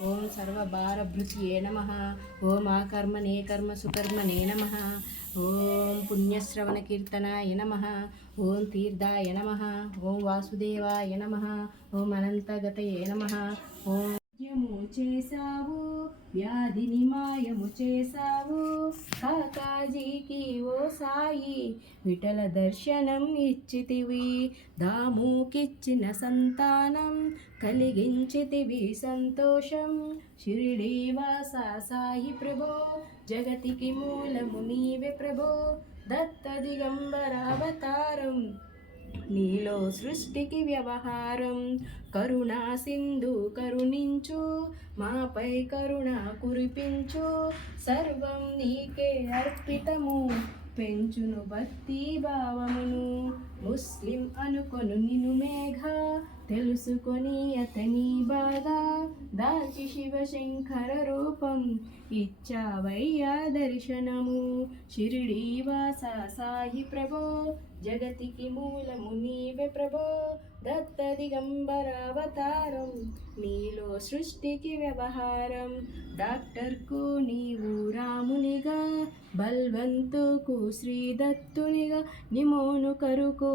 ఓం సర్వభారభృత్యే నమ. ఓం ఆకర్మణే కర్మ సుకర్మణే నమ. ఓం పుణ్యశ్రవణ కీర్తనాయ నమ. ఓం తీర్థాయ నమ. ఓం వాసుదేవాయ నమ. ఓం అనంతగతయే నమ. ఓం చేసావు వ్యాధిని మాయము చేసావు కాకాజీకి ఓ సాయి విఠల దర్శనం ఇచ్చితివి. దాముకిచ్చిన సంతానం కలిగించితివి సంతోషం. షిరిడీవాస సాయి ప్రభో జగతికి మూలము నీవే ప్రభో. దత్త దిగంబర అవతారం నీలో సృష్టికి వ్యవహారం. కరుణా సింధు కరుణించు మాపై కరుణ కురిపించు. సర్వం నీకే అర్పితము. పెంచును భక్తి భావమును. ముస్లిం అనుకొను నిను మేఘ తెలుసుకొని అతని బాధ. దాచి శివశంకర రూపం ఇచ్చావయ్యా దర్శనము. షిరిడి వాస సాయి ప్రభో జగతికి మూలము నీవే ప్రభో. దత్త దిగంబరావతారం నీలో సృష్టికి వ్యవహారం. డాక్టర్కు నీవు బల్వంతుకు శ్రీ దత్తునిగా నిమోను కరుకో